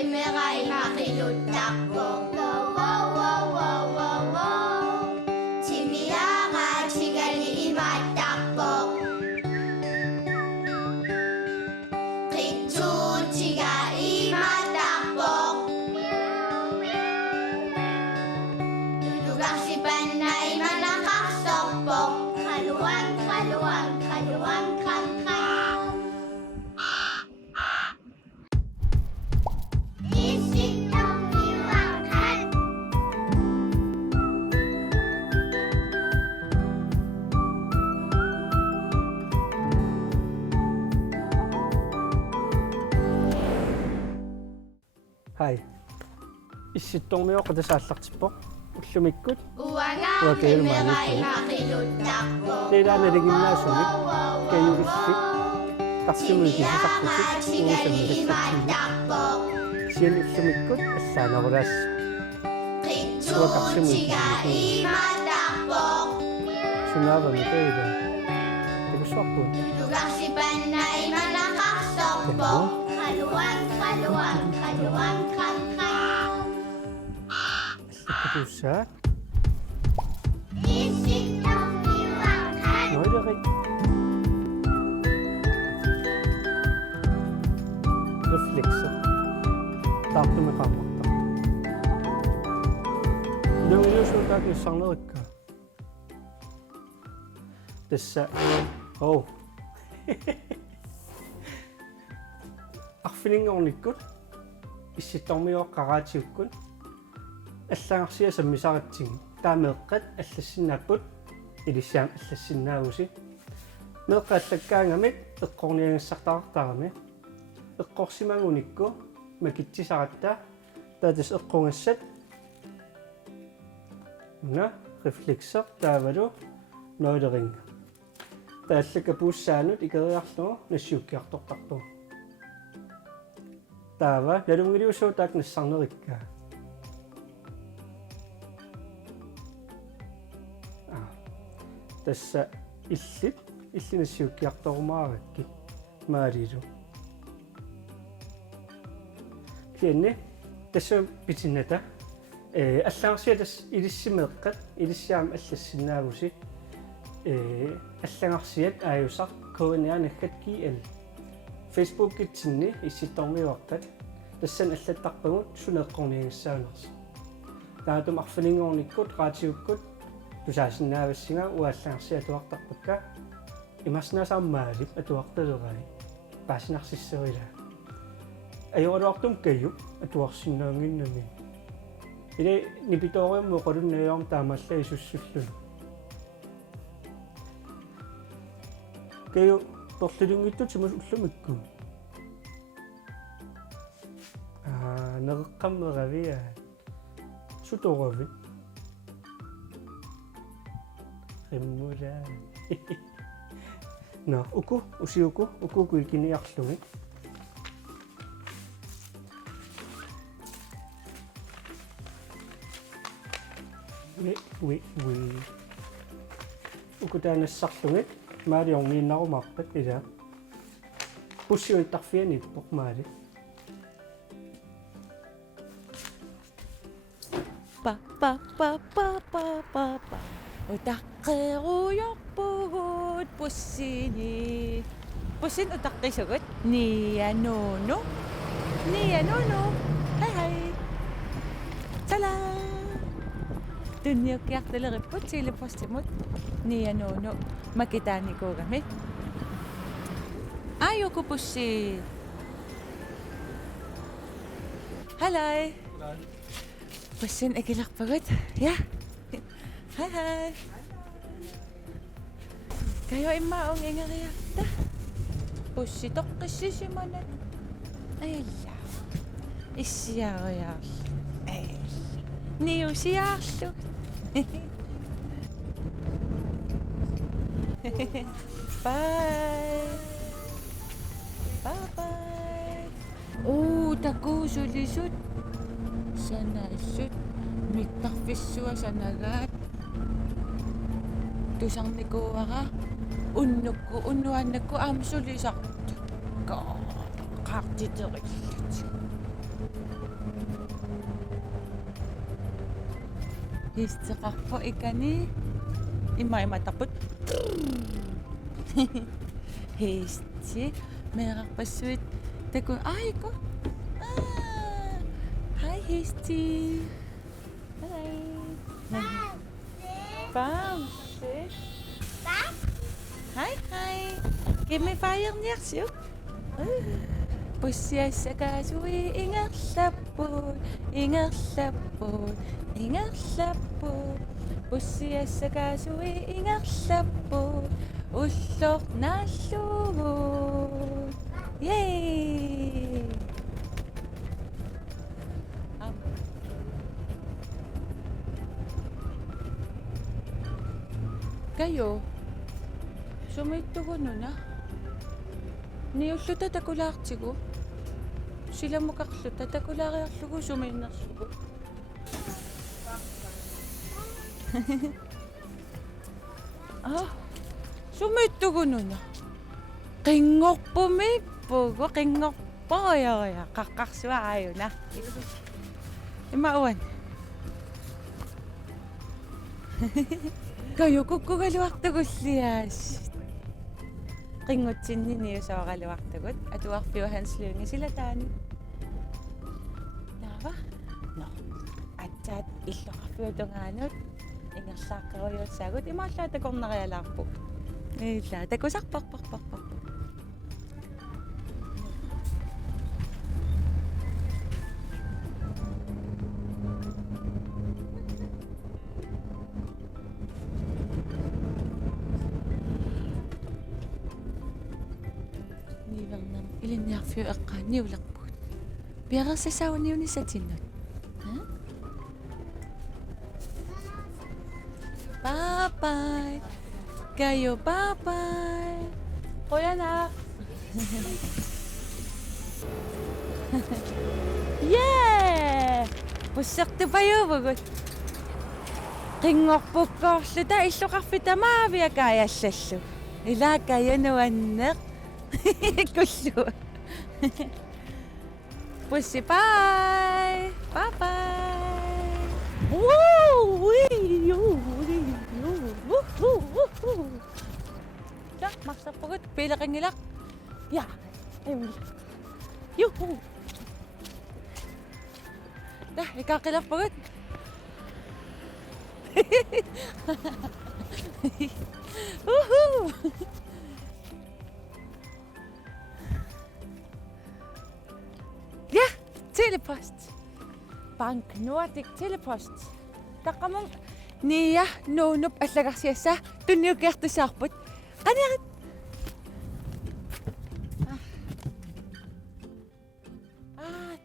Qimerai maqiluttarpo Timiara tigali imattarpo Qittu tiga imattarpo Tutugarsipannai manaqarsorpo Qaluan qaluan qaluan qan qan Hai. Issittormiоq qatasaallартиппоq уллумиккут Uanga Qimerai maqiluttarpo Teelaaneriginnaasumi kayugissi tarsimuikisisarputik uusammilassattigi sian ullumikkut allaanerulaas Qittu tiga imattarpo sunaavami teila takussuarpuun Tutugarsipannai manaqarsorpo Qaluan qaluan qaluan qan qan allakkutussaa Issittormiuarqan noileri reflekser taartumiqaammarta nungilusuutaakissarnerikka tassa arfilinngornikkut issittormiuaq qaraatiukkut аллаангарсиа саммисаратсиги таамеэккат аллассиннааппут илиссаам аллассиннаагуси меэккааллаккаангамик эққорниангассартаартарами эққорсимангуникку макитсисаратта таатас эққунгассат на рефлексер таавалу нойлеринга тааллака пууссаанут икериарлугу нассиуккиартортарту таава налунгилиусуутаак нассарнериккаа тасса иллинассиуккиарторумааракки маалилу киэнни тасса питинната аллаарсиа тас илиссимеэккат илиссаам аллассиннаагуси аллагарсиат ааюсар кооннианаггат киал Facebook китсинни исситтормиуаққат тассан аллаттарпагут сунеэққорниагассаанерс таатум арфилингорниккут раатиуккут тусаасиннаавассига уаллаарсиа туартарпакка имаснасаармаалип атуарталерай паасинарсиссерила ajorluartum kayup atuarsinnaanginnami ile nipitoriummu qolunnayorm taamalla isussullun kayu torlulungittut simus ullumikku nereqqammeravia sutoravit qimmula no usiuku kuikiniarlugi oui ukutaanassarlungit maaliorniinnarumarpat ila pussiuntarfianippoq maali pa pa pa pa pa pa pa utaqqeeruyorpugut pussin utaqqisugut nianunu hai salam tunniukkiartaleriput siilipostimut nianunu makitaanikuugami ayuku pussi halai pussin ikilarpagut ja hai kayo immaung ingeriarta pussi toqqissisimanat aylla issiarujaarlu niusiaarlu bye takuusulisut sanassut mittarfissua sanagaat tusarnikuara unnuannakku aamsulisartu qaartiterillut Histaqarpo ikani imaimataqut histi meeqarpassuit takun aiko hi histi hi Bamse hi hi give me fire niarsiu pussiassakaasui ingerlapput ingerlapput ingerlapput pussiassakaasui ingerlapput ullornaallugut yay kayo sumittugununa niulluta takulaartigu silamukaqluta takulaariarlugu sumiinnerlugu sumittugununa qingorpumi pugu qingorpoya qaqqarsuа aayuna imauan kayo kukkugaluartagulliaas qingutsinniusooraluartagut atuarpiuhanslungi silataani naava no atsaat illoqarpiutungaanut ingerlaaqqiruйuutsaagut imaallaatakornarialaarpu illa takusarparparparpar niivernam ilinniarfiu eqqaanniulerput piarersasauanniuni satinnut bye bye kayo bye bye qoyanak yeah pussartupayuuvugut qingorpukkoorluta illuqarfitamaaviakaajallallu ilaakayanuanneq kullu pussi bye bye bye woo wee ja maksappugut piilaqingilaq ja yuhu ja ikaaqilappugut uhu ja telepost banknuatik telepost taqamum nia nuunup allagarsiassa tunniukiartusaarput qaniarit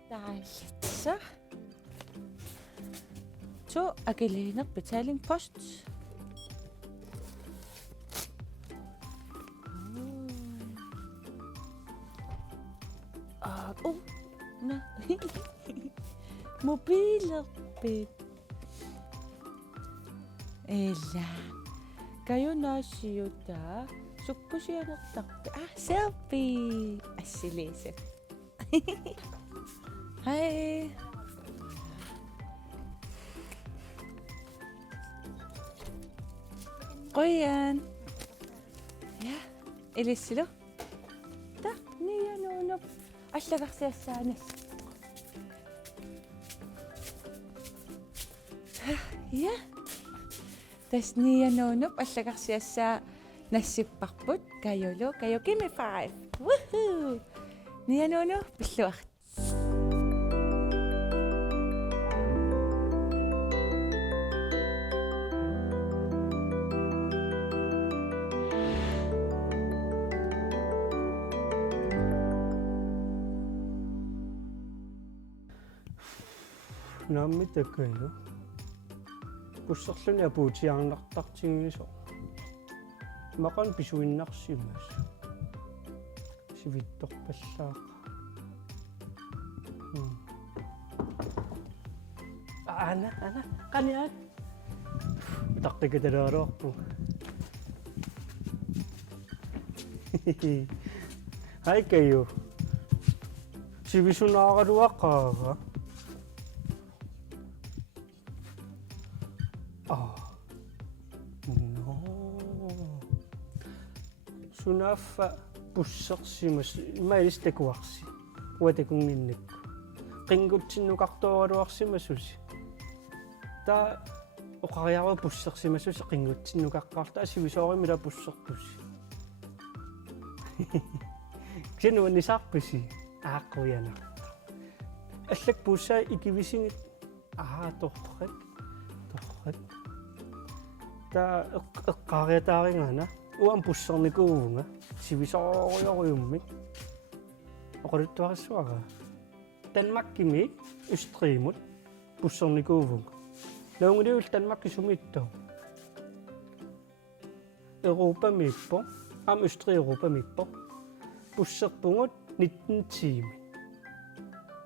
taallitsa so akiliineq betaling post na mobiilerpit illa kayo naasiuta sukkusianertarpi selfie assilise hi qoyan ja ilissilo ta nianuunup allagarsiassaanas ja tasnianuunup allagarsiassaa nassipparput kayulu kayo gimme 5 woohoo nianuunu pilluart naammi takkayu pusserluni apuutiarnartartiguiso maqan pisuinnarsimas sivittorpallaaqa ana qaniat taqqikatalaruarpu hai kayu Sivisunaaqaluaqqaaga. No. Sunaffa pussersimas mailistakuarsi. Uatakunginnikku. Qingutsinnukartoraluarsimasusi. Ta oqariarua pussersimasusi qingutsinnukaqqaarta sivisorimila pussertusi. Kinuannisarpisi aaqquyanarta. Allak pussaa ikivisingit torrat. Ta eqqaariataaringana uan pussernikuvunga sivisorioriummik oqaluttuarissuaraa Danmarkimi Østrimut pussernikuvunga laungiliul Danmarki sumitto Europamippo am Østrig-Europamippo pusserpungut 19 timer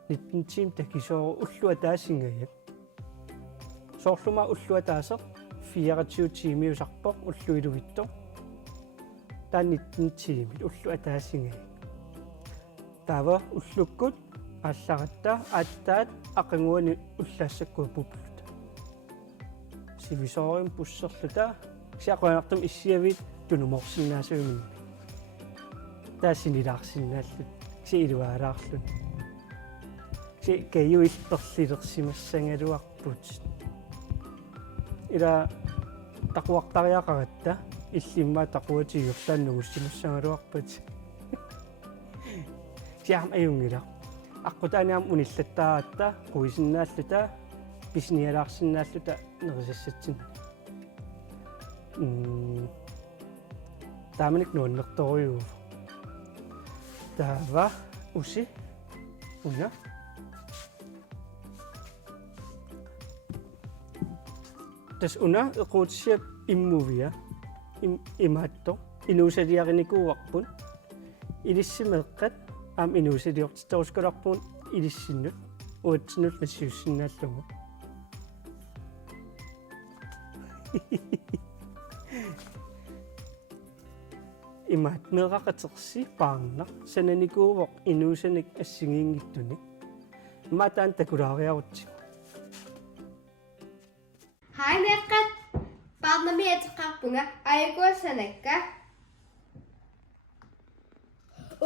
19 timer takisoo ulluataasingajak soorluma ulluataaseq 24 tiimiusarpoq ulluiluvitto taa 19 tiimit ulluataasingajak taava ullukkut аалларатта ааттаат ақангуани уллаассаккуа пуплута сивисоорим пуссерлута сиақуанартум иссиавит тунуморсиннаасуумин таасинилаарсиннааллут сиилуаалаарлут си каюиллерлилерсимассангалуарпут ила тақуартариақаратта иллимма тақуатигерлааннугуссимассангалуарпут сиам аюнгила аққутааниам униллаттааратта қуисиннааллута писниалаарсиннааллута нерисассатсин тааманик нуаннерторюу таава уси уна тас уна эқуутсиап иммувиа имаатто инуусалиарникууарпун илиссимеэққат ам инуусилиортитторускаларпуун илиссиннут уатсинут массиуссиннааллугу имаат меэқақатерси паарнақ сананикуувоқ инуусаник ассигиингиттуник матаан такулаариарутси Hej Meqqat. Barnamiataqarpunga aikuassanakka.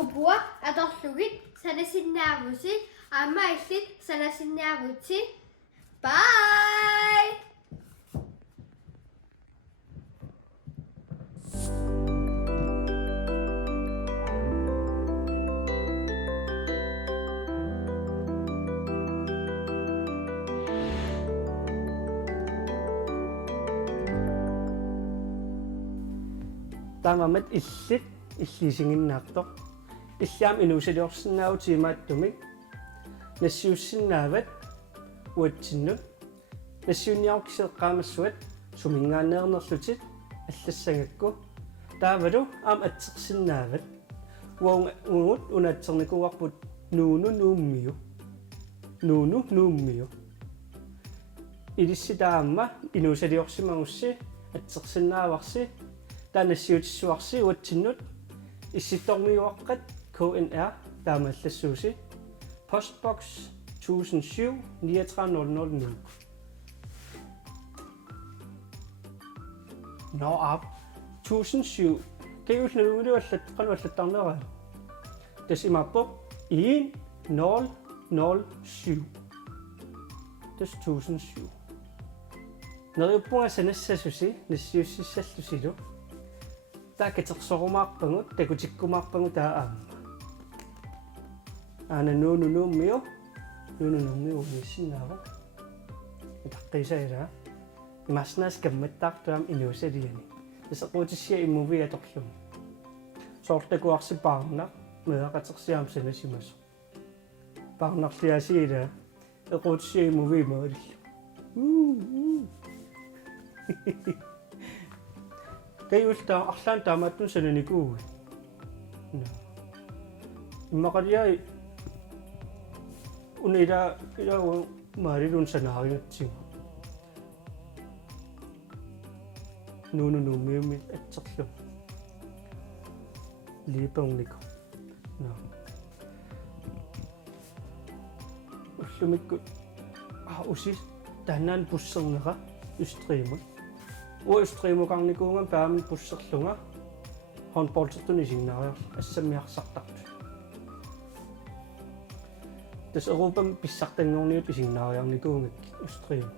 Upua atorlugit sanasinnaavussi amma illit sanasinnaavutsi. Bye. таамамат иллит иллисингиннаартоқ иллаам инуусалиорсиннаавутимааттумик нассиуссиннаават уатсиннут нассиунниаруккисеэққаамассуат сумингаанеернерлутит аллассангакку таавалу аам атсерсиннаават уангут унаатсерникуарпут нууммиу илисситаамма инуусалиорсимагусси атсерсиннааварси танассиутиссуарси уатсиннут исситтормиуаққат KNR таамааллассууси postbox 1007 39000 Nå op 1007 каюулнугулуаллат кануаллаттарнера тасимаппо 1007 тас 1007 нериппунгасанассасуси нассиуссиссаллусилу таакатерсорумаарпагут такутиккумаарпагу таа аама ана нуунунууммиу миссиннаава таққисаила имаснаас камматтаартуам инуусалиани тасеқутиссия иммувиа торлум соортакуарсипаарна меақатерсиаам санасимас парнарлиасиила эқутиссия иммуви маалилла каюлта арлаан таамааттун сананикууги иммақалиа унила маалилун санаариутсига нуунунууммиумми атсерлу липэрнико иллумикку уси таннаан пуссернера устримут устримукарникуунга паами пуссерлунга хонполтертуни сигнаариар ассаммиарсартарту тас Европам писсартангорниут исигнаариарникуунгак устрим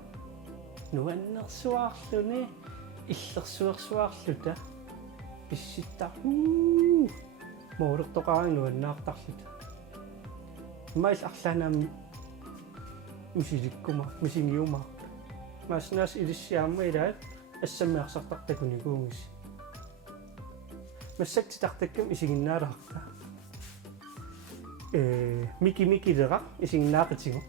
нуаннерсуаарлуни иллерсуерсуаарлута писситтар моорертоқари нуаннаартарлута имаис арлаанаами мисиликкума мисингиума маснаас илиссиаама илаат ассаммиарсартартакуникуунгис массактитартаккам исигиннаалаарта микилера исигиннаақитигу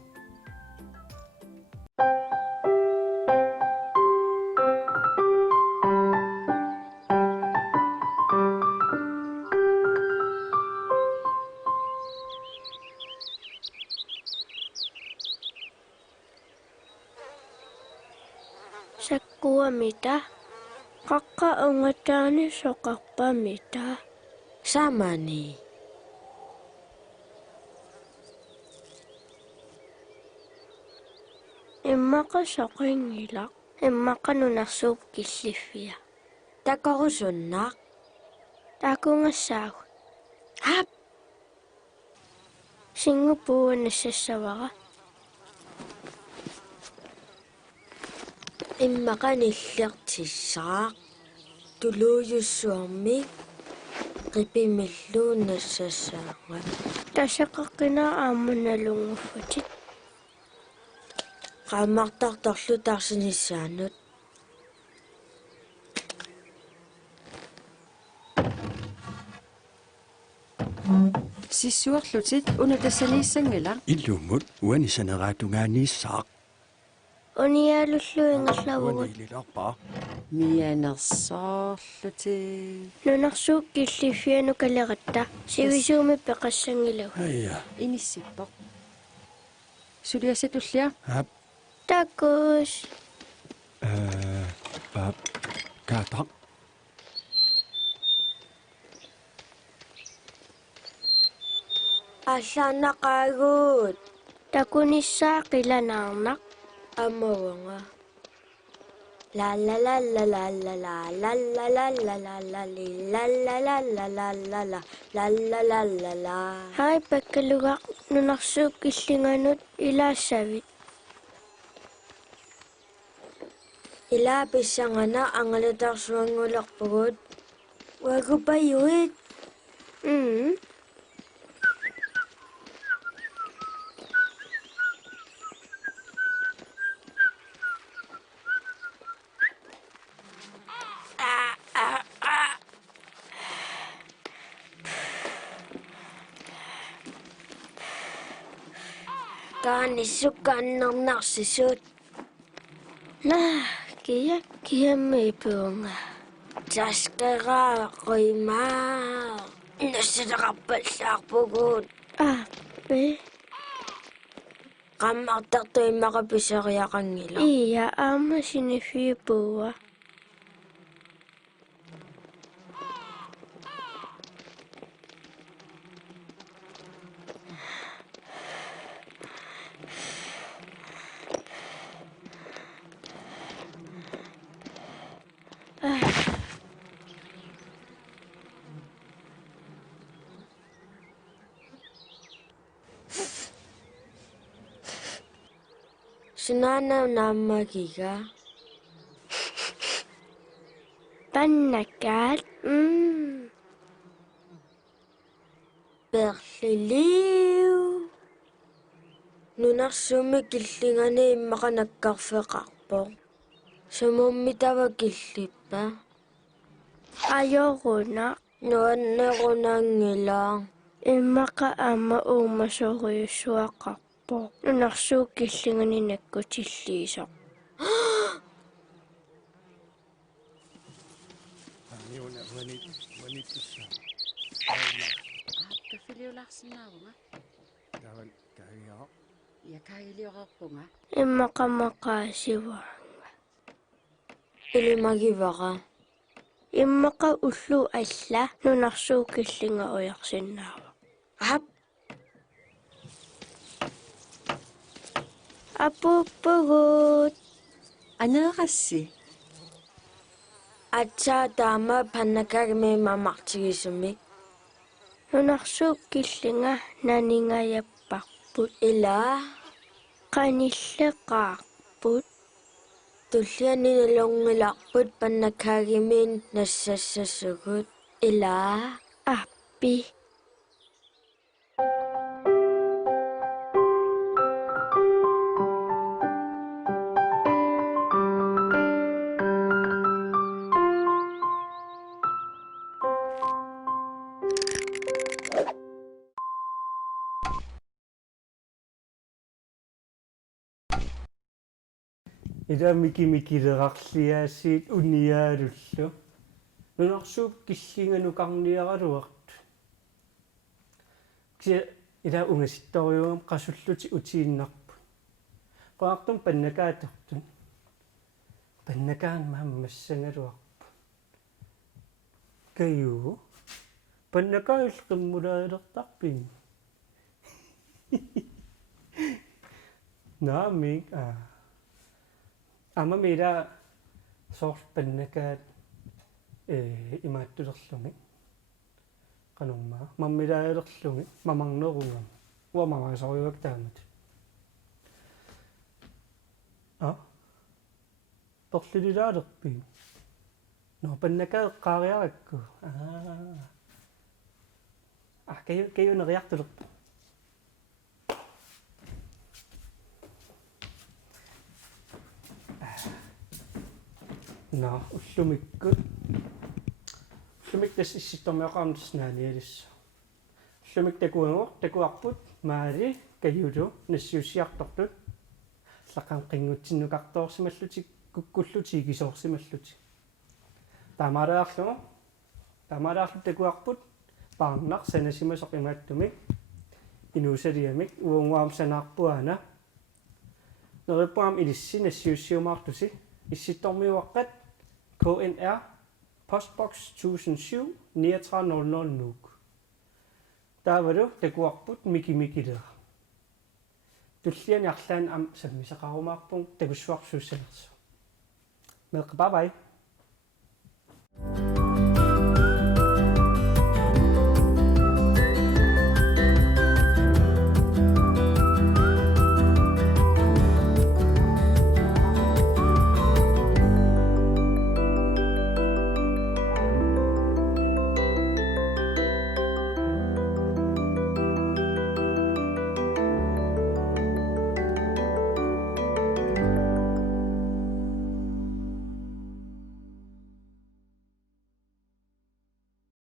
Sakkuamita. Kakka ungataani soqarpamita. Samani. Immaqa soqingilaq. Immaqa nunarsuup killiffiya. Takorusunnaq. Taakungassaagu. Hap. Singupuuanassassavaqa. Immaqanillertissaaq. Tuluuyussuarmi. Qipimilluunassassaanga. Tasaqaqqina aamunalunguffutit. Qaamartartorlu tarsinissaanut. Sissuarlutit unatassaniissangala. Illumut uanisaneratungaaniissaaq. Uniaalulluingerlavugut. Uaniililerpaa. Mianarsoorlutit. Nunarsuuk killiffianu kaleratta. Sivisuumi peqassangilagu. Aija. Inissippoq. Suliasatullia. Hap. Takus. Pap. Kaataq. Allaanaqaagut. Takunissaaqilanaarnaq. Amawanga. La la la la la la la la la la la la la li la la la la la la la la la la la la. Hai pakkalugaq nunarsuuk killinganut ilaassavit. Ilapissangana angalitarsuangulerpugut. Wagupayuit. Kaanissukkaannernarsisut. Kiammiipuunga. Tasqeraaqqimaa. Nassataqarpallaarpugut. Appi. Qammartartu immaqapisariaqangila. Iya aama sinifiipuua. Sunana nammagiga. Pannakaat. Perliliu. Nunarsumi killingani immaqanakkarfeqarpoq. Sumummitava killippa. Ajoruna. Nuannerunangila. Immaqa aama uummasoriussuaqarpo. Nunarsuuk killingani nakkutilliisoq. Aniuna uanittussa. Kafiliularsinnaarunga. Taval kaiaq. Ja kailiorarpunga. Immaqa maqaasiva. Ilimagivara. Immaqa ullu alla nunarsuuk killinga uyarsinnaava. Hap. Apuppugut. Anerassi. Atsa taama pannakagmi mamartigisumi. Nunarsuuk killinga naningayapparput. Ila Qanilleqaarput. tulliani nalungilarput pannakagimin nassassugut. Ila Appi. Ida mikimikilerarliaasiit uniaalullu. Nunarsuuk killinganukarniaraluart. Kisia ida ungasittoriugam qasulluti utiinnarput. Qaartum pannakaatortun. Pannakaan maammassangaluarput. Kayuu pannakaal qimmulaalertarpin. Naamik Ama mira soort pannakaat imaattulerlungi qanummaa mammilaalerlungi mamarnerungam uamamaasoriuak taamat torlililaalerpii no pannakaat qaariarakku kayu neriartulerpa No, ullumikkut. Ullumik tas issittormiaqarnisnaanialissa. Ullumik takuarput maali kayulu nassiussiartortut. Laqan qinngutsinnukartoorsimalluti kukkulluti kisoorsimalluti. Tamaraarlu takuarput paarnar sanasimasoq imaattumik inuusaliamik uunguaamsanaarpuana. Nerippuam ilissi nassiussiumaartusi issittormiuaqqat KNR postbox 1007 3900 Nuuk. Taavalu takuarput mikimikilera. Tulliani arlaan am sammisaqarumaarpung takussuarsuussanersu. Bye bye.